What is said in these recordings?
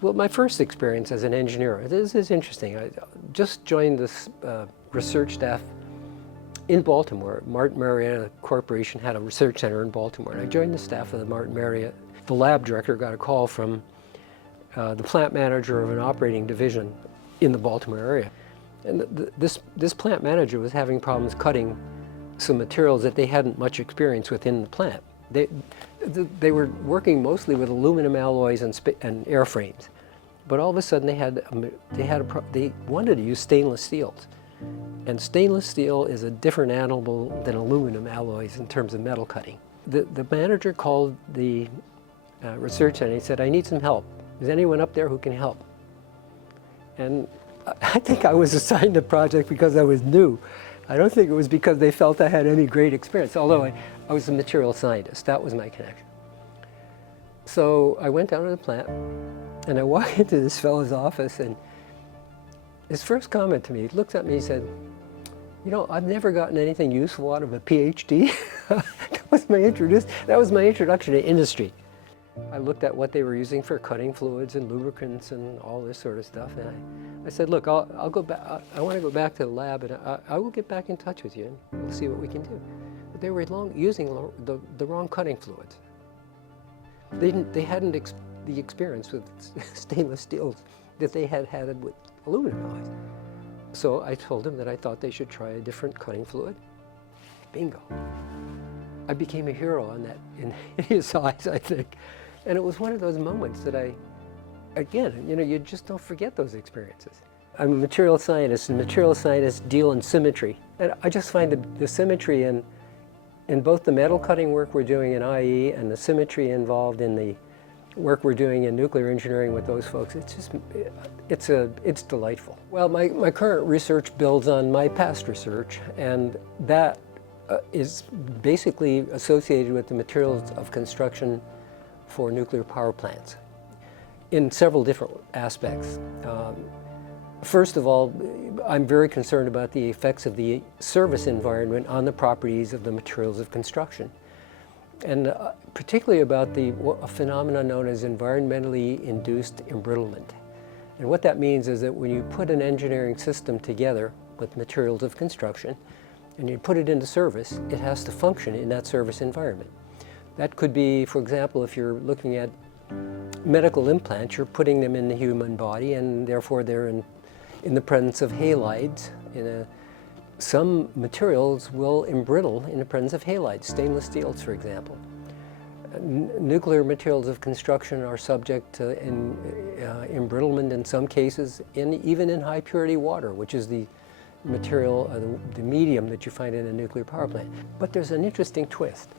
Well, my first experience as an engineer, this is interesting. I just joined this research staff in Baltimore. Martin Marietta Corporation had a research center in Baltimore, and I joined the staff of the Martin Marietta. The lab director got a call from the plant manager of an operating division in the Baltimore area. And this plant manager was having problems cutting some materials that they hadn't much experience with in the plant. They were working mostly with aluminum alloys and airframes, but all of a sudden they wanted to use stainless steels, and stainless steel is a different animal than aluminum alloys in terms of metal cutting. The manager called the research center and he said, "I need some help. Is anyone up there who can help?" And I think I was assigned the project because I was new. I don't think it was because they felt I had any great experience, although I was a material scientist. That was my connection. So I went down to the plant, and I walked into this fellow's office, and his first comment to me, he looks at me and he said, "You know, I've never gotten anything useful out of a PhD." That was my introduction to industry. I looked at what they were using for cutting fluids and lubricants and all this sort of stuff, and I said, "Look, I'll go back. I want to go back to the lab, and I will get back in touch with you, and we'll see what we can do." But they were using the wrong cutting fluids. They hadn't the experience with stainless steels that they had with aluminum alloys. So I told them that I thought they should try a different cutting fluid. Bingo! I became a hero on that in his eyes, I think. And it was one of those moments that again, you know, you just don't forget those experiences. I'm a material scientist, and material scientists deal in symmetry. And I just find the symmetry in both the metal cutting work we're doing in IE and the symmetry involved in the work we're doing in nuclear engineering with those folks, it's delightful. Well, my current research builds on my past research, and that is basically associated with the materials of construction for nuclear power plants in several different aspects. First of all, I'm very concerned about the effects of the service environment on the properties of the materials of construction, and particularly about a phenomenon known as environmentally induced embrittlement. And what that means is that when you put an engineering system together with materials of construction and you put it into service, it has to function in that service environment. That could be, for example, if you're looking at medical implants, you're putting them in the human body, and therefore they're in the presence of halides. Some materials will embrittle in the presence of halides, stainless steels, for example. Nuclear materials of construction are subject to embrittlement in some cases, even in high purity water, which is the material, the medium that you find in a nuclear power plant. But there's an interesting twist.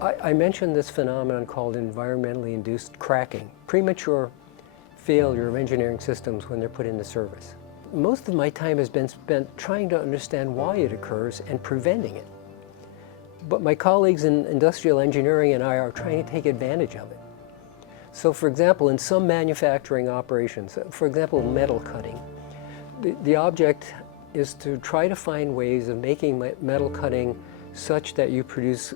I mentioned this phenomenon called environmentally induced cracking, premature failure of engineering systems when they're put into service. Most of my time has been spent trying to understand why it occurs and preventing it. But my colleagues in industrial engineering and I are trying to take advantage of it. So for example, in some manufacturing operations, for example, metal cutting, the object is to try to find ways of making metal cutting such that you produce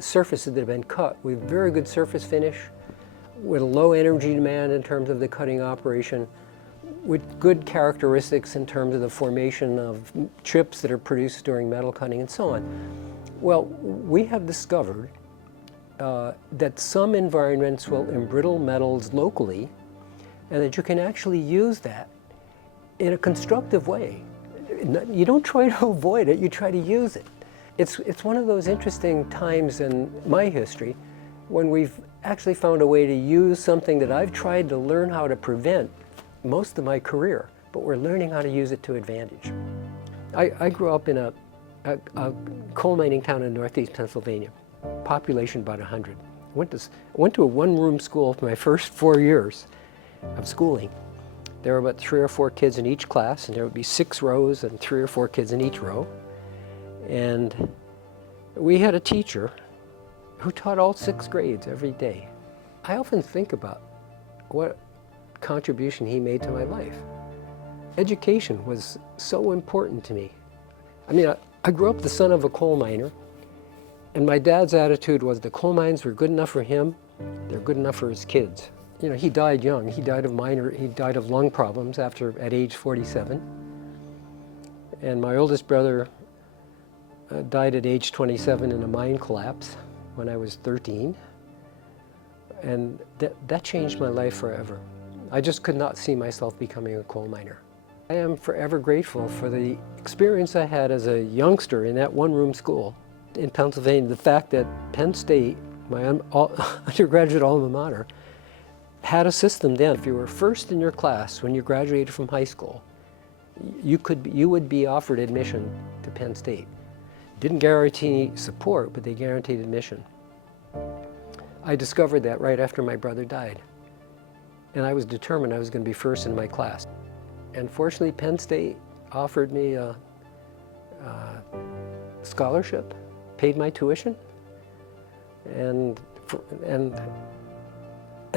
surfaces that have been cut with very good surface finish, with a low energy demand in terms of the cutting operation, with good characteristics in terms of the formation of chips that are produced during metal cutting and so on. Well, we have discovered that some environments will embrittle metals locally, and that you can actually use that in a constructive way. You don't try to avoid it, you try to use it. It's one of those interesting times in my history when we've actually found a way to use something that I've tried to learn how to prevent most of my career, but we're learning how to use it to advantage. I grew up in a coal mining town in northeast Pennsylvania, population about 100. Went to a one-room school for my first 4 years of schooling. There were about 3 or 4 kids in each class, and there would be 6 rows and 3 or 4 kids in each row. And we had a teacher who taught all 6 grades every day. I often think about what contribution he made to my life. Education was so important to me. I mean, I grew up the son of a coal miner, and my dad's attitude was the coal mines were good enough for him, they're good enough for his kids. he died young. He died of lung problems at age 47. And my oldest brother died at age 27 in a mine collapse when I was 13. And that changed my life forever. I just could not see myself becoming a coal miner. I am forever grateful for the experience I had as a youngster in that one-room school in Pennsylvania. The fact that Penn State, my undergraduate alma mater, had a system then. If you were first in your class when you graduated from high school, you would be offered admission to Penn State. Didn't guarantee support, but they guaranteed admission. I discovered that right after my brother died. And I was determined I was going to be first in my class. And fortunately, Penn State offered me a scholarship, paid my tuition, and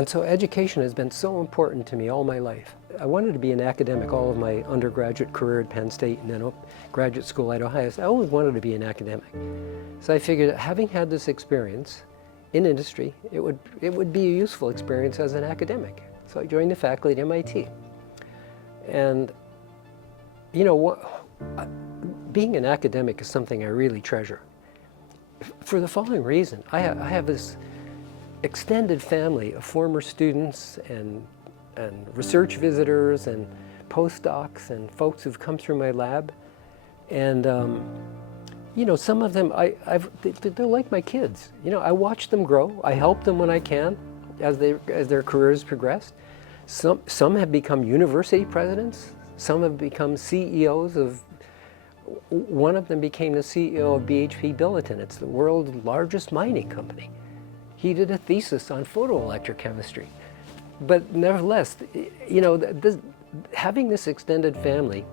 so education has been so important to me all my life. I wanted to be an academic all of my undergraduate career at Penn State and then graduate school at Ohio State. I always wanted to be an academic. So I figured, having had this experience in industry, it would be a useful experience as an academic. So I joined the faculty at MIT. And being an academic is something I really treasure. For the following reason, I have this extended family of former students and research visitors and postdocs and folks who've come through my lab. And some of them, they're like my kids. I watch them grow. I help them when I can as their careers progress. Some have become university presidents. Some have become CEOs of, one of them became the CEO of BHP Billiton. It's the world's largest mining company. He did a thesis on photoelectrochemistry. But nevertheless, having this extended family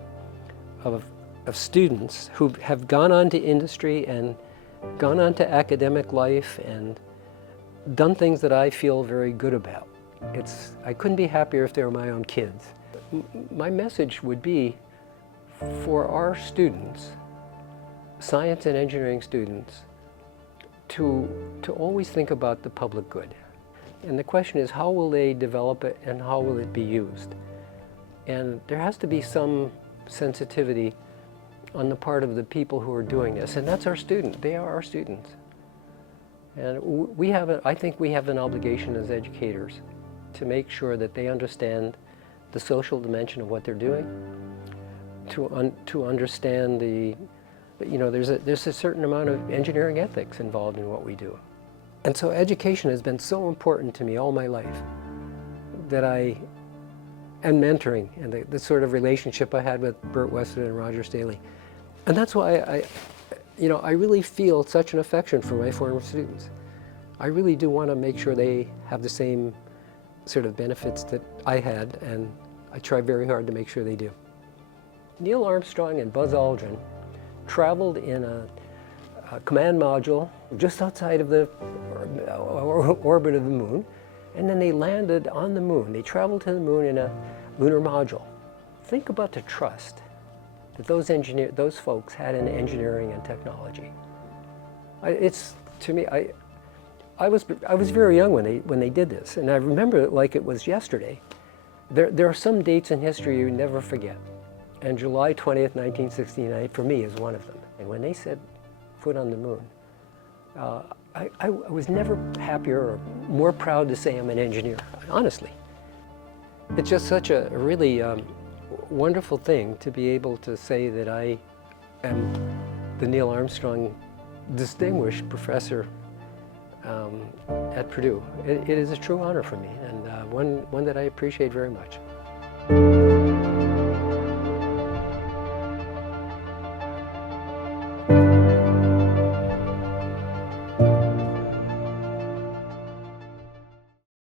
of students who have gone on to industry and gone on to academic life and done things that I feel very good about. I couldn't be happier if they were my own kids. My message would be for our students, science and engineering students, to always think about the public good. And the question is, how will they develop it and how will it be used? And there has to be some sensitivity on the part of the people who are doing this, and that's our students. They are our students. And I think we have an obligation as educators to make sure that they understand the social dimension of what they're doing, to understand there's a certain amount of engineering ethics involved in what we do. And so education has been so important to me all my life and mentoring and the sort of relationship I had with Burt Weston and Roger Staley. And that's why I really feel such an affection for my former students. I really do want to make sure they have the same sort of benefits that I had, and I try very hard to make sure they do. Neil Armstrong and Buzz Aldrin traveled in a command module just outside of the orbit of the moon, and then they landed on the moon. They traveled to the moon in a lunar module. Think about the trust that those folks had in engineering and technology. I was very young when they did this, and I remember it like it was yesterday. There are some dates in history you never forget, and July 20th, 1969, for me, is one of them. And when they set foot on the moon, I was never happier or more proud to say I'm an engineer, honestly. It's just such a really wonderful thing to be able to say that I am the Neil Armstrong Distinguished Professor at Purdue. It is a true honor for me, and one that I appreciate very much.